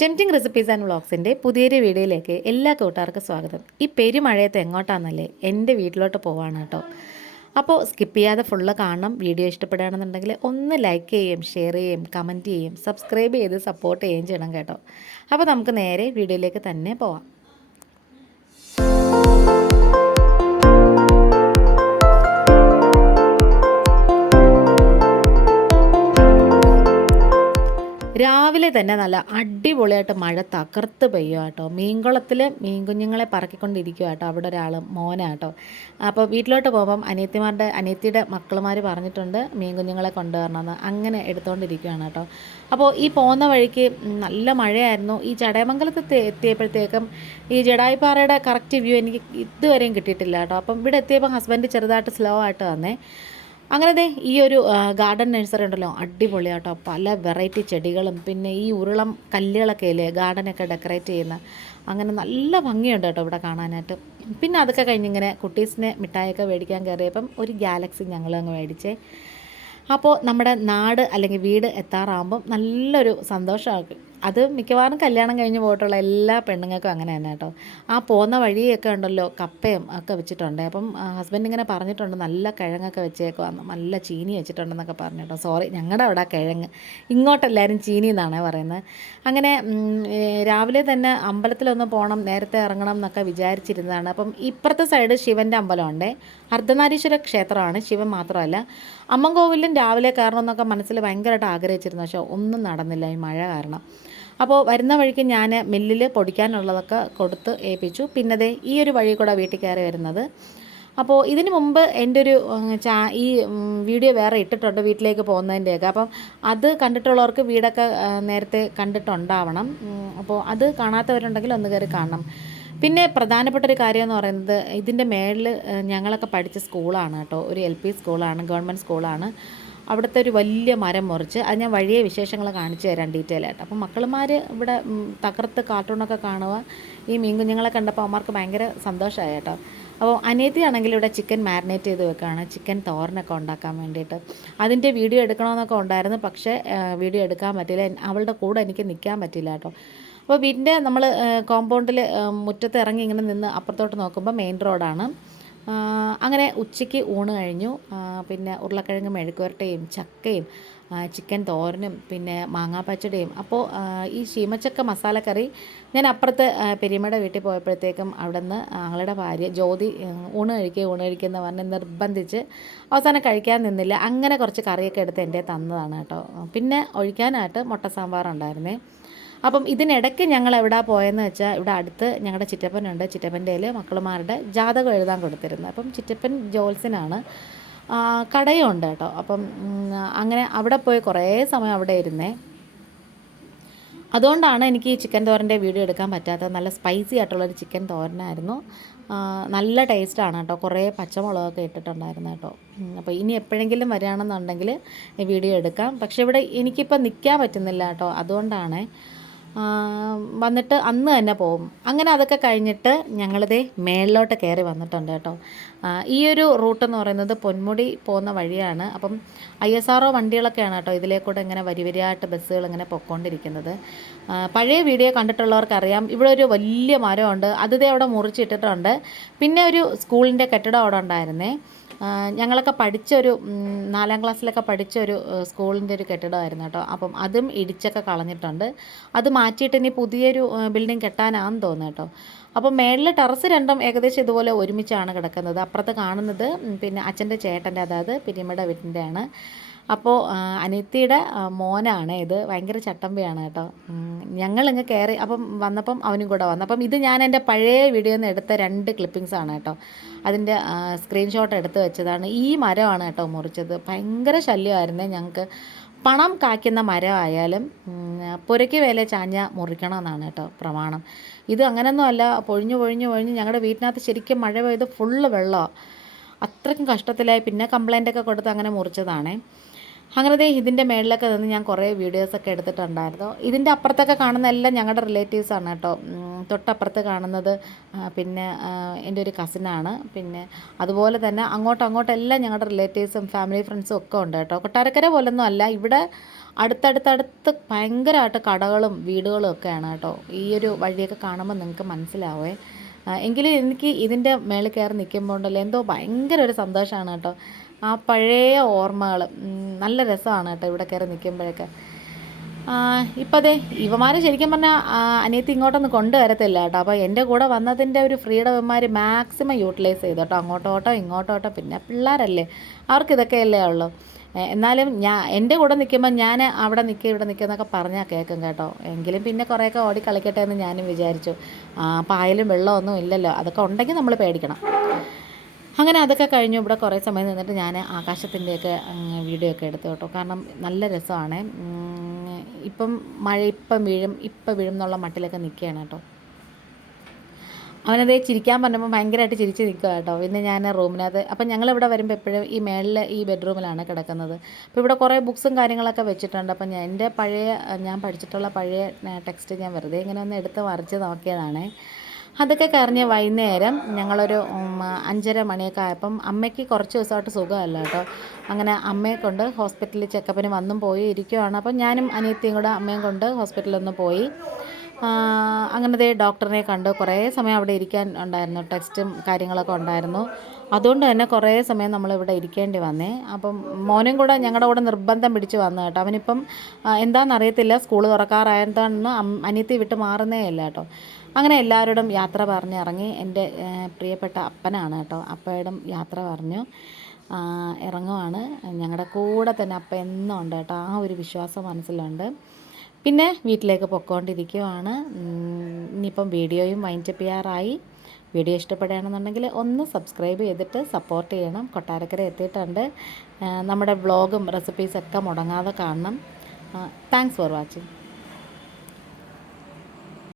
Tempting recipes and വ്ളോഗ്സിന്റെ പുതിയൊരു വീഡിയോയിലേക്ക് എല്ലാ കൂട്ടുകാർക്കും സ്വാഗതം. ഈ പെരുമഴയത്ത് എങ്ങോട്ടാണെന്നല്ലേ എന്റെ വീട്ടിലോട്ട് പോവാണ് കേട്ടോ. അപ്പോൾ സ്കിപ്പ് ചെയ്യാതെ ഫുള്ള് കാണണം. വീഡിയോ ഇഷ്ടപ്പെടുകയാണെന്നുണ്ടെങ്കിൽ ഒന്ന് ലൈക്ക് ചെയ്യും ഷെയർ ചെയ്യും കമന്റ് ചെയ്യും സബ്സ്ക്രൈബ് ചെയ്ത് സപ്പോർട്ട് ചെയ്യുകയും ചെയ്യണം കേട്ടോ. അപ്പോൾ നമുക്ക് നേരെ വീഡിയോയിലേക്ക് തന്നെ പോവാം. രാവിലെ തന്നെ നല്ല അടിപൊളിയായിട്ട് മഴ തകർത്ത് പെയ്യുക കേട്ടോ. മീൻകുളത്തിൽ മീൻ കുഞ്ഞുങ്ങളെ പറക്കിക്കൊണ്ടിരിക്കുക കേട്ടോ അവിടെ ഒരാൾ മോനാട്ടോ അപ്പോൾ വീട്ടിലോട്ട് പോകുമ്പം അനിയത്തിമാരുടെ അനിയത്തിയുടെ മക്കളുമാർ പറഞ്ഞിട്ടുണ്ട് മീൻ കുഞ്ഞുങ്ങളെ കൊണ്ടുവരണമെന്ന്. അങ്ങനെ എടുത്തുകൊണ്ടിരിക്കുകയാണ് കേട്ടോ. അപ്പോൾ ഈ പോകുന്ന വഴിക്ക് നല്ല മഴയായിരുന്നു. ഈ ചടയമംഗലത്ത് എത്തിയപ്പോഴത്തേക്കും ഈ ജഡായിപ്പാറയുടെ കറക്റ്റ് വ്യൂ എനിക്ക് ഇതുവരെയും കിട്ടിയിട്ടില്ല കേട്ടോ. അപ്പം ഇവിടെ എത്തിയപ്പോൾ ഹസ്ബൻഡ് ചെറുതായിട്ട് സ്ലോ ആയിട്ട് വന്നേ. അങ്ങനെ ദേ ഈ ഒരു ഗാർഡൻ നഴ്സറി ഉണ്ടല്ലോ അടിപൊളിയാട്ടോ പല വെറൈറ്റി ചെടികളും പിന്നെ ഈ ഉരുളം കല്ലുകളൊക്കെ ഇല്ലേ ഗാർഡനൊക്കെ ഡെക്കറേറ്റ് ചെയ്യുന്ന അങ്ങനെ നല്ല ഭംഗിയുണ്ട് കേട്ടോ ഇവിടെ കാണാനായിട്ട്. പിന്നെ അതൊക്കെ കഴിഞ്ഞിങ്ങനെ കുട്ടീസിനെ മിഠായിയൊക്കെ മേടിക്കാൻ കയറിയപ്പം ഒരു ഗാലക്സി ഞങ്ങൾ അങ്ങ് മേടിച്ചേ. അപ്പോൾ നമ്മുടെ നാട് അല്ലെങ്കിൽ വീട് എത്താറാകുമ്പം നല്ലൊരു സന്തോഷമാക്കും അത് മിക്കവാറും കല്യാണം കഴിഞ്ഞ് പോയിട്ടുള്ള എല്ലാ പെണ്ണുങ്ങൾക്കും അങ്ങനെ തന്നെ കേട്ടോ. ആ പോകുന്ന വഴിയൊക്കെ ഉണ്ടല്ലോ കപ്പയും ഒക്കെ വെച്ചിട്ടുണ്ട്. അപ്പം ഹസ്ബൻഡ് ഇങ്ങനെ പറഞ്ഞിട്ടുണ്ട് നല്ല കിഴങ്ങൊക്കെ വെച്ചേക്കുവാന്ന് നല്ല ചീനി വെച്ചിട്ടുണ്ടെന്നൊക്കെ പറഞ്ഞു കേട്ടോ. സോറി ഞങ്ങളുടെ അവിടെ കിഴങ്ങ്. ഇങ്ങോട്ടെല്ലാവരും ചീനി എന്നാണ് പറയുന്നത് അങ്ങനെ രാവിലെ തന്നെ അമ്പലത്തിലൊന്ന് പോകണം നേരത്തെ ഇറങ്ങണം എന്നൊക്കെ വിചാരിച്ചിരുന്നതാണ്. അപ്പം ഇപ്പുറത്തെ സൈഡ് ശിവന്റെ അമ്പലമുണ്ട്. അർദ്ധനാരീശ്വര ക്ഷേത്രമാണ് ശിവൻ മാത്രമല്ല. അമ്മൻകോവിലും രാവിലെ കയറണമെന്നൊക്കെ മനസ്സിൽ ഭയങ്കരമായിട്ട് ആഗ്രഹിച്ചിരുന്നു. പക്ഷേ ഒന്നും നടന്നില്ല ഈ മഴ കാരണം. അപ്പോൾ വരുന്ന വഴിക്ക് ഞാൻ മില്ലിൽ പൊടിക്കാനുള്ളതൊക്കെ കൊടുത്ത് ഏൽപ്പിച്ചു. പിന്നെ ഈ ഒരു വഴി കൂടെ വീട്ടിൽ കയറി വരുന്നത്. അപ്പോൾ ഇതിന് മുമ്പ് എന്റെ ഒരു ചാ ഈ വീഡിയോ വേറെ ഇട്ടിട്ടുണ്ട് വീട്ടിലേക്ക് പോകുന്നതിന്റെയൊക്കെ. അപ്പം അത് കണ്ടിട്ടുള്ളവർക്ക് വീടൊക്കെ നേരത്തെ കണ്ടിട്ടുണ്ടാവണം. അപ്പോൾ അത് കാണാത്തവരുണ്ടെങ്കിൽ ഒന്ന് കയറി കാണണം. പിന്നെ പ്രധാനപ്പെട്ട ഒരു കാര്യം എന്ന് പറയുന്നത് ഇതിന്റെ മേളിൽ ഞങ്ങളൊക്കെ പഠിച്ച സ്കൂളാണ് കേട്ടോ. ഒരു എൽ പി സ്കൂളാണ് ഗവൺമെന്റ് സ്കൂളാണ്. അവിടുത്തെ ഒരു വലിയ മരം മുറിച്ച് അത് ഞാൻ വഴിയെ വിശേഷങ്ങൾ കാണിച്ചു തരാം ഡീറ്റെയിൽ ആയിട്ട്. അപ്പം മക്കളുമാർ ഇവിടെ തകർത്ത് കാർട്ടൂണൊക്കെ കാണുക ഈ മീൻ കുഞ്ഞുങ്ങളെ കണ്ടപ്പോൾ അവന്മാർക്ക് ഭയങ്കര സന്തോഷമായി കേട്ടോ. അപ്പോൾ അനിയത്തിയാണെങ്കിൽ ഇവിടെ ചിക്കൻ മാരിനേറ്റ് ചെയ്ത് വെക്കുകയാണ് ചിക്കൻ തോരനൊക്കെ ഉണ്ടാക്കാൻ വേണ്ടിയിട്ട്. അതിന്റെ വീഡിയോ എടുക്കണമെന്നൊക്കെ ഉണ്ടായിരുന്നു പക്ഷേ വീഡിയോ എടുക്കാൻ പറ്റില്ല അവളുടെ കൂടെ എനിക്ക് നിൽക്കാൻ പറ്റില്ല കേട്ടോ. അപ്പോൾ വീടിന്റെ നമ്മൾ കോമ്പൗണ്ടിൽ മുറ്റത്ത് ഇറങ്ങി ഇങ്ങനെ നിന്ന് അപ്പുറത്തോട്ട് നോക്കുമ്പോൾ മെയിൻ റോഡാണ് അങ്ങനെ ഉച്ചയ്ക്ക് ഊണ് കഴിഞ്ഞു. പിന്നെ ഉരുളക്കിഴങ്ങ് മെഴുക്കുവരട്ടയും ചക്കയും ചിക്കൻ തോരനും പിന്നെ മാങ്ങാപ്പച്ചടിയും. അപ്പോൾ ഈ ശീമച്ചക്ക മസാലക്കറി ഞാൻ അപ്പുറത്ത് പെരിയമ്മയുടെ വീട്ടിൽ പോയപ്പോഴത്തേക്കും അവിടെ നിന്ന് ആളുടെ ഭാര്യ ജ്യോതി ഊണ് കഴിക്കുക ഊണ് കഴിക്കുന്ന പറഞ്ഞ് നിർബന്ധിച്ച് അവസാനം കഴിക്കാൻ നിന്നില്ല. അങ്ങനെ കുറച്ച് കറിയൊക്കെ എടുത്ത് എന്റെ തന്നതാണ് കേട്ടോ. പിന്നെ ഒഴിക്കാനായിട്ട് മുട്ട സാമ്പാറുണ്ടായിരുന്നേ. അപ്പം ഇതിനിടയ്ക്ക് ഞങ്ങൾ എവിടെ പോയെന്ന് വെച്ചാൽ ഇവിടെ അടുത്ത് ഞങ്ങളുടെ ചിറ്റപ്പനുണ്ട്. ചിറ്റപ്പന്റെ മക്കളുമാരുടെ ജാതകം എഴുതാൻ കൊടുത്തിരുന്നത് അപ്പം ചിറ്റപ്പൻ ജോൽസിനാണ് കടയുണ്ട് കേട്ടോ. അപ്പം അങ്ങനെ അവിടെ പോയി കുറേ സമയം അവിടെ ഇരുന്നേ. അതുകൊണ്ടാണ് എനിക്ക് ഈ ചിക്കൻ തോരന്റെ വീഡിയോ എടുക്കാൻ പറ്റാത്തത്. നല്ല സ്പൈസി ആയിട്ടുള്ളൊരു ചിക്കൻ തോരനായിരുന്നു. നല്ല ടേസ്റ്റാണ് കേട്ടോ. കുറേ പച്ചമുളകൊക്കെ ഇട്ടിട്ടുണ്ടായിരുന്നു കേട്ടോ. അപ്പോൾ ഇനി എപ്പോഴെങ്കിലും വരികയാണെന്നുണ്ടെങ്കിൽ വീഡിയോ എടുക്കാം. പക്ഷേ ഇവിടെ എനിക്കിപ്പോൾ നിൽക്കാൻ പറ്റുന്നില്ല കേട്ടോ. അതുകൊണ്ടാണ് വന്നിട്ട് അന്ന് തന്നെ പോകും അങ്ങനെ അതൊക്കെ കഴിഞ്ഞിട്ട് ഞങ്ങളിതേ മേളിലോട്ട് കയറി വന്നിട്ടുണ്ട് കേട്ടോ. ഈ ഒരു റൂട്ട് എന്ന് പറയുന്നത് പൊന്മുടി പോകുന്ന വഴിയാണ്. അപ്പം ഐ എസ് ആർ ഒ വണ്ടികളൊക്കെയാണ് കേട്ടോ ഇതിലേക്കൂടെ ഇങ്ങനെ വരി വരിയായിട്ട് ബസ്സുകൾ ഇങ്ങനെ പൊയ്ക്കൊണ്ടിരിക്കുന്നത് പഴയ വീഡിയോ കണ്ടിട്ടുള്ളവർക്കറിയാം ഇവിടെ ഒരു വലിയ മരമുണ്ട്. അതിതേ അവിടെ മുറിച്ചിട്ടിട്ടുണ്ട്. പിന്നെ ഒരു സ്കൂളിന്റെ കെട്ടിടം അവിടെ ഉണ്ടായിരുന്നേ. ഞങ്ങളൊക്കെ പഠിച്ചൊരു നാലാം ക്ലാസ്സിലൊക്കെ പഠിച്ചൊരു സ്കൂളിന്റെ ഒരു കെട്ടിടമായിരുന്നു കേട്ടോ. അപ്പം അതും ഇടിച്ചൊക്കെ കളഞ്ഞിട്ടുണ്ട്. അത് മാറ്റിയിട്ട് ഇനി പുതിയൊരു ബിൽഡിംഗ് കെട്ടാനാണെന്ന് തോന്നുന്നു കേട്ടോ. അപ്പം മേളിലെ ടെറസ് രണ്ടും ഏകദേശം ഇതുപോലെ ഒരുമിച്ചാണ് കിടക്കുന്നത്. അപ്പുറത്ത് കാണുന്നത് പിന്നെ അച്ഛന്റെ ചേട്ടന്റെ അതായത് പിരിമയുടെ വീട്ടിന്റെയാണ്. അപ്പോൾ അനിയത്തിയുടെ മോനാണ്. ഇത് ഭയങ്കര ചട്ടമ്പയാണ് കേട്ടോ. ഞങ്ങളിങ്ങ് കയറി അപ്പം വന്നപ്പം അവനും കൂടെ വന്നു. അപ്പം ഇത് ഞാൻ എന്റെ പഴയ വീഡിയോയിൽ നിന്ന് എടുത്ത രണ്ട് ക്ലിപ്പിങ്സ് ആണ് കേട്ടോ. അതിന്റെ സ്ക്രീൻഷോട്ട് എടുത്ത് വെച്ചതാണ്. ഈ മരമാണ് കേട്ടോ മുറിച്ചത്. ഭയങ്കര ശല്യമായിരുന്നേ ഞങ്ങൾക്ക്. പണം കായ്ക്കുന്ന മരമായാലും പുരയ്ക്ക് വേല ചാഞ്ഞ മുറിക്കണമെന്നാണ് കേട്ടോ പ്രമാണം. ഇത് അങ്ങനെയൊന്നും അല്ല. പൊഴിഞ്ഞു പൊഴിഞ്ഞു പൊഴിഞ്ഞ് ഞങ്ങളുടെ വീട്ടിനകത്ത് ശരിക്കും മഴ പെയ്ത് ഫുള്ള് വെള്ളമാണ് അത്രയ്ക്കും കഷ്ടത്തിലായി. പിന്നെ കംപ്ലൈന്റ് ഒക്കെ കൊടുത്ത് അങ്ങനെ മുറിച്ചതാണേ. അങ്ങനെ ദേ ഇതിന്റെ മേളിലൊക്കെ നിന്ന് ഞാൻ കുറേ വീഡിയോസൊക്കെ എടുത്തിട്ടുണ്ടായിരുന്നു. ഇതിന്റെ അപ്പുറത്തൊക്കെ കാണുന്ന എല്ലാം ഞങ്ങളുടെ റിലേറ്റീവ്സാണ് കേട്ടോ. തൊട്ടപ്പുറത്ത് കാണുന്നത് പിന്നെ എന്റെ ഒരു കസിനാണ് പിന്നെ അതുപോലെ തന്നെ അങ്ങോട്ടും എല്ലാം ഞങ്ങളുടെ റിലേറ്റീവ്സും ഫാമിലി ഫ്രണ്ട്സും ഒക്കെ ഉണ്ട് കേട്ടോ. കൊട്ടാരക്കര പോലൊന്നും അല്ല. ഇവിടെ അടുത്തടുത്തടുത്ത് ഭയങ്കരമായിട്ട് കടകളും വീടുകളും ഒക്കെയാണ് കേട്ടോ. ഈ ഒരു വഴിയൊക്കെ കാണുമ്പോൾ നിങ്ങൾക്ക് മനസ്സിലാവേ. എങ്കിലും എനിക്ക് ഇതിന്റെ മേളിൽ കയറി നിൽക്കുമ്പോൾ ഉണ്ടല്ലോ എന്തോ ഭയങ്കര ഒരു സന്തോഷമാണ് കേട്ടോ. ആ പഴയ ഓർമ്മകൾ നല്ല രസമാണ് കേട്ടോ ഇവിടെ കയറി നിൽക്കുമ്പോഴൊക്കെ ഇപ്പം അതെ ഇവന്മാർ ശരിക്കും പറഞ്ഞാൽ അനിയത്തി ഇങ്ങോട്ടൊന്നും കൊണ്ടുവരത്തില്ല കേട്ടോ. അപ്പോൾ എന്റെ കൂടെ വന്നതിന്റെ ഒരു ഫ്രീഡം ഇവന്മാർ മാക്സിമം യൂട്ടിലൈസ് ചെയ്തു കേട്ടോ. അങ്ങോട്ടോട്ടോ ഇങ്ങോട്ടോട്ടോ പിന്നെ പിള്ളേരല്ലേ? അവർക്ക് ഇതൊക്കെയല്ലേ ഉള്ളൂ എന്നാലും ഞാൻ എന്റെ കൂടെ നിൽക്കുമ്പോൾ ഞാൻ അവിടെ നിൽക്കുക ഇവിടെ നിൽക്കുക എന്നൊക്കെ പറഞ്ഞാൽ കേൾക്കും കേട്ടോ. എങ്കിലും പിന്നെ കുറേയൊക്കെ ഓടി കളിക്കട്ടെ എന്ന് ഞാനും വിചാരിച്ചു. പായലും വെള്ളമൊന്നും ഇല്ലല്ലോ. അതൊക്കെ ഉണ്ടെങ്കിൽ നമ്മൾ പേടിക്കണം. അങ്ങനെ അതൊക്കെ കഴിഞ്ഞു. ഇവിടെ കുറേ സമയം നിന്നിട്ട് ഞാൻ ആകാശത്തിന്റെയൊക്കെ വീഡിയോ ഒക്കെ എടുത്തു കേട്ടോ. കാരണം നല്ല രസമാണ്. ഇപ്പം മഴ ഇപ്പം വീഴും ഇപ്പം വീഴും എന്നുള്ള മട്ടിലൊക്കെ നിൽക്കുകയാണ് കേട്ടോ. അവനതേ ചിരിക്കാൻ പറഞ്ഞപ്പോൾ ഭയങ്കരമായിട്ട് ചിരിച്ച് നിൽക്കുക കേട്ടോ. പിന്നെ ഞാൻ റൂമിനകത്ത് അപ്പം ഞങ്ങളിവിടെ വരുമ്പോൾ എപ്പോഴും ഈ മേളിൽ ഈ ബെഡ്റൂമിലാണ് കിടക്കുന്നത്. അപ്പോൾ ഇവിടെ കുറേ ബുക്സും കാര്യങ്ങളൊക്കെ വെച്ചിട്ടുണ്ട്. അപ്പം ഞാൻ എന്റെ പഴയ ഞാൻ പഠിച്ചിട്ടുള്ള പഴയ ടെക്സ്റ്റ് ഞാൻ വെറുതെ ഇങ്ങനെ ഒന്ന് എടുത്ത് മറിച്ച് നോക്കിയതാണ്. അതൊക്കെ കഴിഞ്ഞ് വൈകുന്നേരം ഞങ്ങളൊരു അഞ്ചര മണിയൊക്കെ ആയപ്പം അമ്മയ്ക്ക് കുറച്ച് ദിവസമായിട്ട് സുഖമല്ല കേട്ടോ. അങ്ങനെ അമ്മയെ കൊണ്ട് ഹോസ്പിറ്റലിൽ ചെക്കപ്പിന് വന്നും പോയി ഇരിക്കുവാണ്. അപ്പം ഞാനും അനിയത്തിയും കൂടെ അമ്മയും കൊണ്ട് ഹോസ്പിറ്റലൊന്ന് പോയി. അങ്ങനത്തെ ഡോക്ടറിനെ കണ്ട് കുറേ സമയം അവിടെ ഇരിക്കാൻ ഉണ്ടായിരുന്നു. ടെസ്റ്റും കാര്യങ്ങളൊക്കെ ഉണ്ടായിരുന്നു. അതുകൊണ്ട് തന്നെ കുറേ സമയം നമ്മളിവിടെ ഇരിക്കേണ്ടി വന്നേ. അപ്പം മോനും കൂടെ ഞങ്ങളുടെ കൂടെ നിർബന്ധം പിടിച്ച് വന്നു കേട്ടോ. അവനിപ്പം എന്താണെന്നറിയത്തില്ല. സ്കൂൾ തുറക്കാറായതാണെന്ന് അനിയത്തി വിട്ട് മാറുന്നേ ഇല്ല കേട്ടോ. അങ്ങനെ എല്ലാവരോടും യാത്ര പറഞ്ഞ് ഇറങ്ങി. എന്റെ പ്രിയപ്പെട്ട അപ്പനാണ് കേട്ടോ. അപ്പയോടും യാത്ര പറഞ്ഞു. ഇറങ്ങുവാണ്. ഞങ്ങളുടെ കൂടെ തന്നെ അപ്പ എന്നും ഉണ്ട് കേട്ടോ. ആ ഒരു വിശ്വാസം മനസ്സിലുണ്ട്. പിന്നെ വീട്ടിലേക്ക് പൊക്കോണ്ടിരിക്കുവാണ്. ഇനിയിപ്പം വീഡിയോയും വൈൻഡപ്പ് ചെയ്യാറായി. വീഡിയോ ഇഷ്ടപ്പെടുകയാണെന്നുണ്ടെങ്കിൽ ഒന്ന് സബ്സ്ക്രൈബ് ചെയ്തിട്ട് സപ്പോർട്ട് ചെയ്യണം. കൊട്ടാരക്കര എത്തിയിട്ടുണ്ട്. നമ്മുടെ വ്ളോഗും റെസിപ്പീസൊക്കെ മുടങ്ങാതെ കാണണം. Thanks for watching.